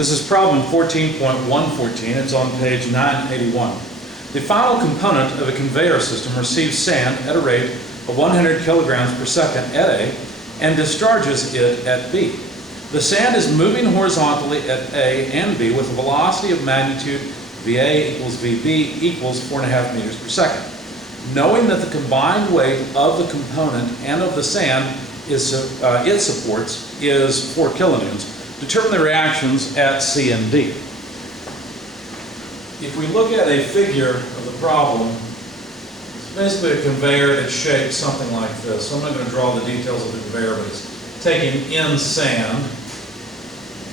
This is problem 14.114. It's on page 981. The final component of a conveyor system receives sand at a rate of 100 kilograms per second at A and discharges it at B. The sand is moving horizontally at A and B with a velocity of magnitude VA equals VB equals 4.5 meters per second. Knowing that the combined weight of the component and of the sand it supports is 4 kilonewtons, determine the reactions at C and D. If we look at a figure of the problem, it's basically a conveyor that's shaped something like this. So I'm not going to draw the details of the conveyor, but it's taking in sand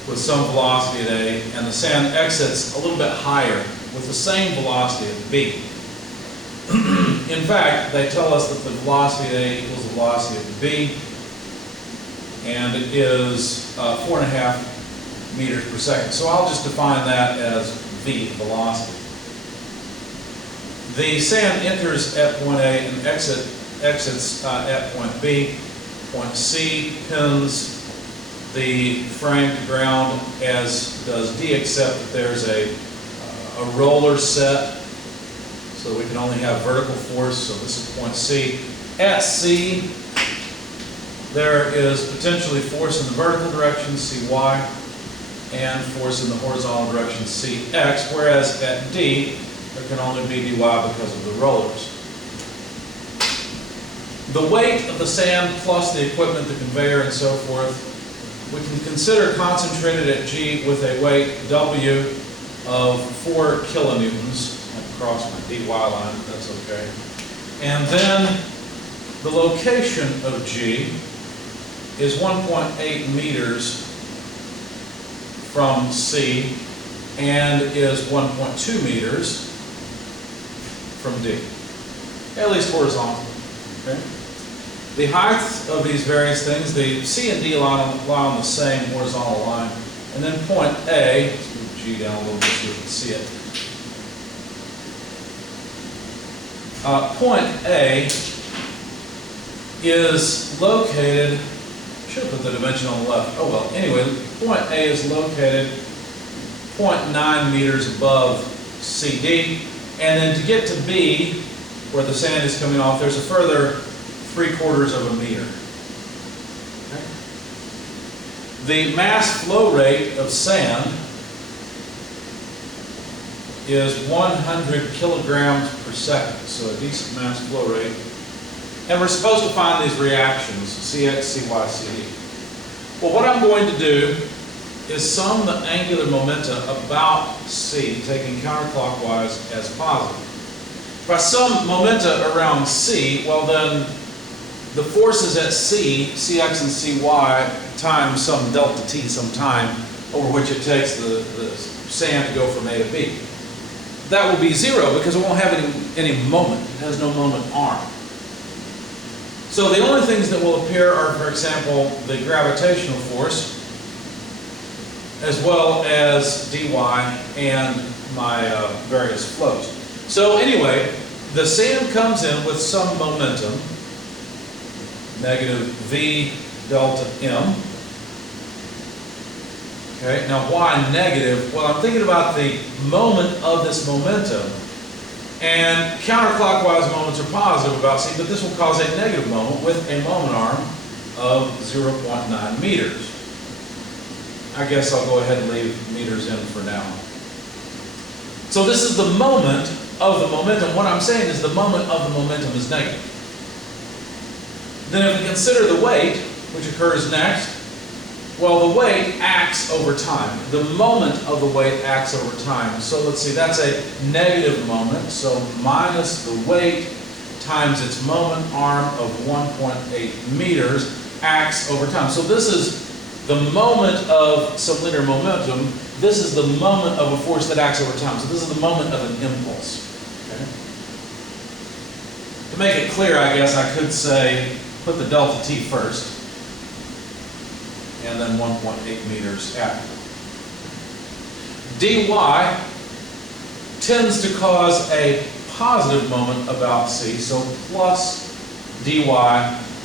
with some velocity at A, and the sand exits a little bit higher with the same velocity at B. In fact, they tell us that the velocity at A equals the velocity at B, and it is 4.5 meters per second. So I'll just define that as V, velocity. The sand enters at point A and exits at point B. Point C pins the frame to ground, as does D, except that there's a roller set, so we can only have vertical force. So this is point C. At C, there is potentially force in the vertical direction, Cy, and force in the horizontal direction, Cx, whereas at D, there can only be dy because of the rollers. The weight of the sand plus the equipment, the conveyor, and so forth, we can consider concentrated at G with a weight W of 4 kilonewtons. I crossed my dy line, but that's okay. And then the location of G is 1.8 meters from C and is 1.2 meters from D, at least horizontally. Okay? The height of these various things, the C and D lie on the same horizontal line, and then point A, let's move G down a little bit so you can see it. Point A is located, should have put the dimension on the left. Oh well, anyway, point A is located 0.9 meters above CD, and then to get to B, where the sand is coming off, there's a further 3/4 of a meter. Okay. The mass flow rate of sand is 100 kilograms per second, so a decent mass flow rate. And we're supposed to find these reactions, Cx, Cy, Cd. Well, what I'm going to do is sum the angular momenta about C, taking counterclockwise as positive. If I sum momenta around C, well then the forces at C, Cx and Cy, times some delta t, some time over which it takes the sand to go from A to B. That will be 0 because it won't have any moment. It has no moment arm. So the only things that will appear are, for example, the gravitational force, as well as dy and my various flows. So anyway, the sand comes in with some momentum, negative V delta M. Okay, now why negative? Well, I'm thinking about the moment of this momentum, and counterclockwise moments are positive about C, but this will cause a negative moment with a moment arm of 0.9 meters. I guess I'll go ahead and leave meters in for now. So this is the moment of the momentum. What I'm saying is the moment of the momentum is negative. Then if we consider the weight, which occurs next, well, the weight acts over time. The moment of the weight acts over time. So let's see, that's a negative moment. So minus the weight times its moment arm of 1.8 meters acts over time. So this is the moment of some linear momentum. This is the moment of a force that acts over time. So this is the moment of an impulse. Okay? To make it clear, I guess I could say, put the delta t first, and then 1.8 meters after. dy tends to cause a positive moment about C, so plus dy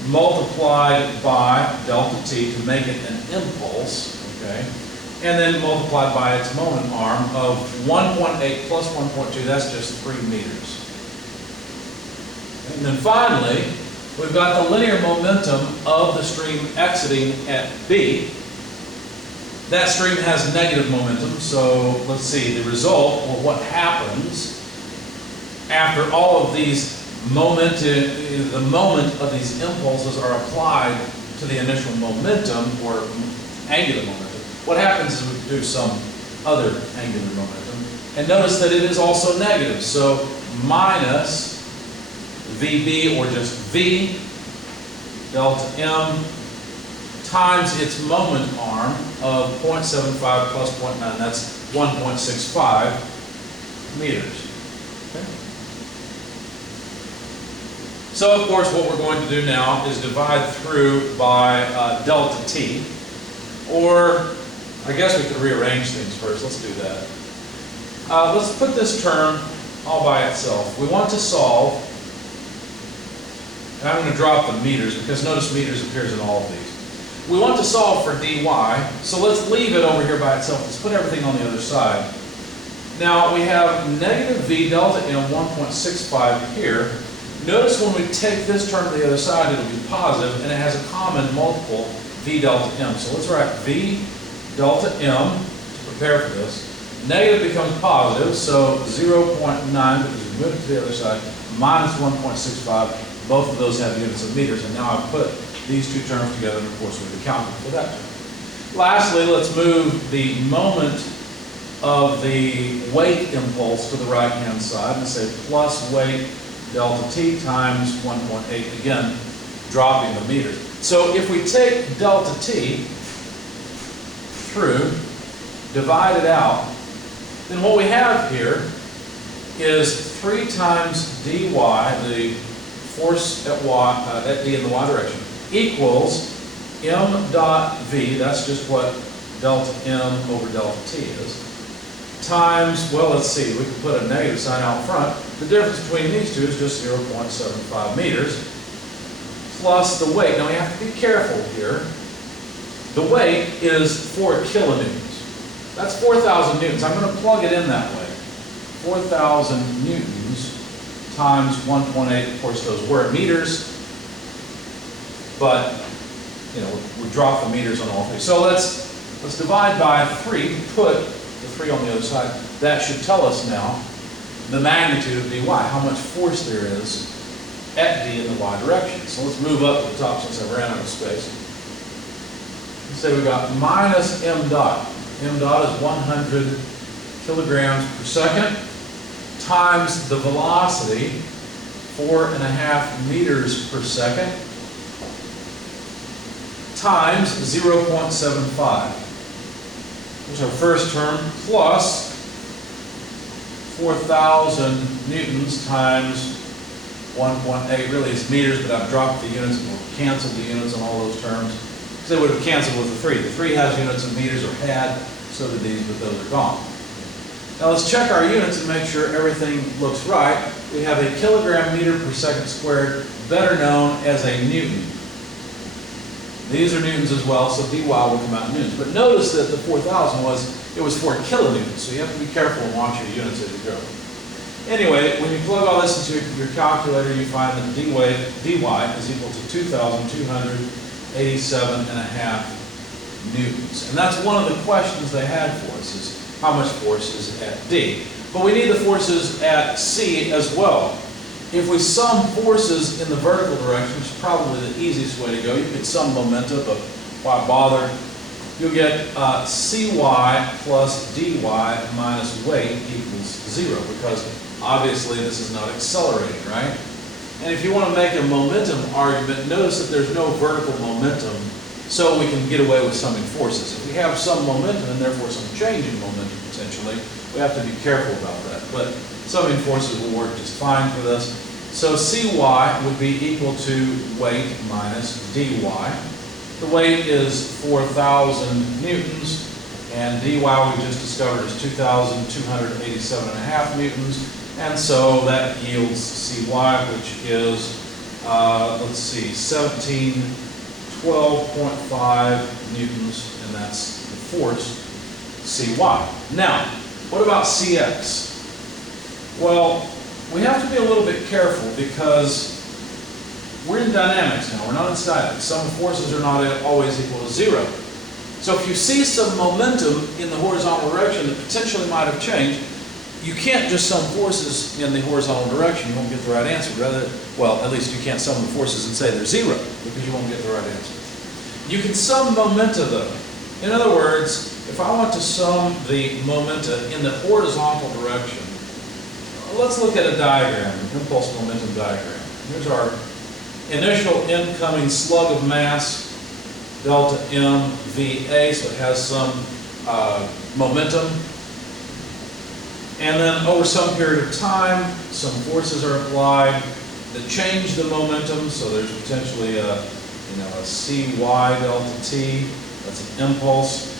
multiplied by delta t to make it an impulse, okay? and then multiplied by its moment arm of 1.8 plus 1.2, that's just 3 meters. And then finally, we've got the linear momentum of the stream exiting at B. That stream has negative momentum, so let's see, the result, or what happens after all of these the moment of these impulses are applied to the initial momentum, or angular momentum. What happens is we produce some other angular momentum. And notice that it is also negative, so minus VB, or just V, delta M, times its moment arm of 0.75 plus 0.9, that's 1.65 meters. Okay. So, of course, what we're going to do now is divide through by delta T, or I guess we could rearrange things first. Let's do that. Let's put this term all by itself. We want to solve, and I'm going to drop the meters because notice meters appears in all of these. We want to solve for dy, so let's leave it over here by itself. Let's put everything on the other side. Now we have negative v delta m 1.65 here. Notice when we take this term to the other side, it'll be positive, and it has a common multiple, v delta m. So let's write v delta m to prepare for this. Negative becomes positive, so 0.9, because we move it to the other side, minus 1.65. Both of those have units of meters, and now I've put these two terms together, and of course we've accounted for that term. Lastly, let's move the moment of the weight impulse to the right-hand side and say plus weight delta t times 1.8, again, dropping the meters. So if we take delta t through, divide it out, then what we have here is 3 times dy, the force at d in the y direction, equals m dot v, that's just what delta m over delta t is, times, well, let's see, we can put a negative sign out front. The difference between these two is just 0.75 meters, plus the weight. Now we have to be careful here. The weight is 4 kilonewtons. That's 4,000 newtons. I'm going to plug it in that way. 4,000 newtons times 1.8, of course those were meters, but you know, we drop the meters on all three. So let's divide by 3, put the 3 on the other side. That should tell us now the magnitude of dy, how much force there is at d in the y direction. So let's move up to the top since I ran out of space. Let's say we got minus m dot. M dot is 100 kilograms per second times the velocity, 4.5 meters per second, times 0.75. There's our first term, plus 4,000 newtons times 1.8. Really it's meters, but I've dropped the units and we'll cancel the units on all those terms. Because they would have canceled with the 3. The 3 has units of meters, or had, so did these, but those are gone. Now let's check our units and make sure everything looks right. We have a kilogram meter per second squared, better known as a newton. These are newtons as well, so dy will come out in newtons. But notice that the 4,000 was 4 kilonewtons, so you have to be careful and watch your units as you go. Anyway, when you plug all this into your calculator, you find that dy is equal to 2,287.5 newtons. And that's one of the questions they had for us, is how much force is at D. But we need the forces at C as well. If we sum forces in the vertical direction, which is probably the easiest way to go, you get sum momentum, but why bother? You'll get Cy plus dy minus weight equals 0, because obviously this is not accelerating, right? And if you want to make a momentum argument, notice that there's no vertical momentum, so we can get away with summing forces. If we have some momentum and therefore some change in momentum potentially, we have to be careful about that. But summing forces will work just fine for this. So Cy would be equal to weight minus dy. The weight is 4,000 newtons, and dy we just discovered is 2,287.5 newtons, and so that yields Cy, which is, let's see, 1712.5 newtons, and that's the force cy. Now, what about cx? Well, we have to be a little bit careful because we're in dynamics now, we're not in statics. Some forces are not always equal to zero. So if you see some momentum in the horizontal direction that potentially might have changed, you can't just sum forces in the horizontal direction, you won't get the right answer. Rather, well, at least you can't sum the forces and say they're zero, because you won't get the right answer. You can sum momenta though. In other words, if I want to sum the momenta in the horizontal direction, let's look at a diagram, an impulse momentum diagram. Here's our initial incoming slug of mass, delta m VA, so it has some momentum. And then over some period of time, some forces are applied that change the momentum, so there's potentially a cy delta t, that's an impulse.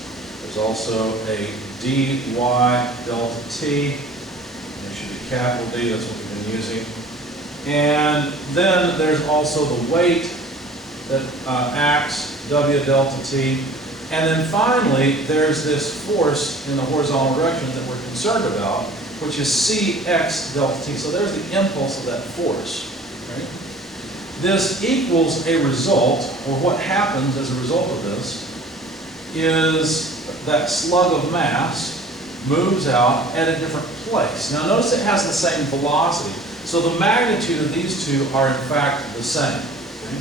There's also a dy delta t. There should be capital D, that's what we've been using. And then there's also the weight that acts, W delta t. And then finally, there's this force in the horizontal direction that we're concerned about, which is Cx delta t. So there's the impulse of that force. Right? This equals a result, or what happens as a result of this, is that slug of mass moves out at a different place. Now notice it has the same velocity. So the magnitude of these two are in fact the same. Okay?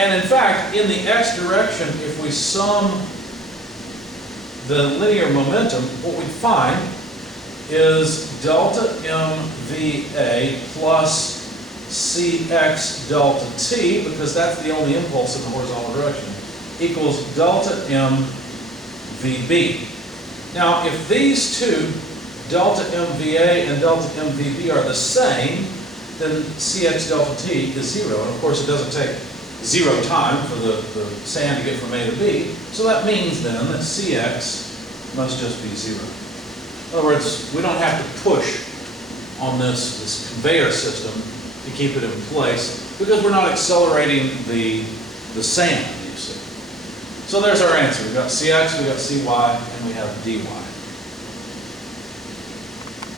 And in fact, in the x direction, if we sum the linear momentum, what we find is delta mva plus cx delta t, because that's the only impulse in the horizontal direction, equals delta mvb. Now, if these two, delta mva and delta mvb, are the same, then cx delta t is zero. And of course, it doesn't take zero time for the sand to get from A to B. So that means then that cx must just be zero. In other words, we don't have to push on this conveyor system to keep it in place because we're not accelerating the sand, you see. So there's our answer. We've got cx, we've got cy, and we have dy.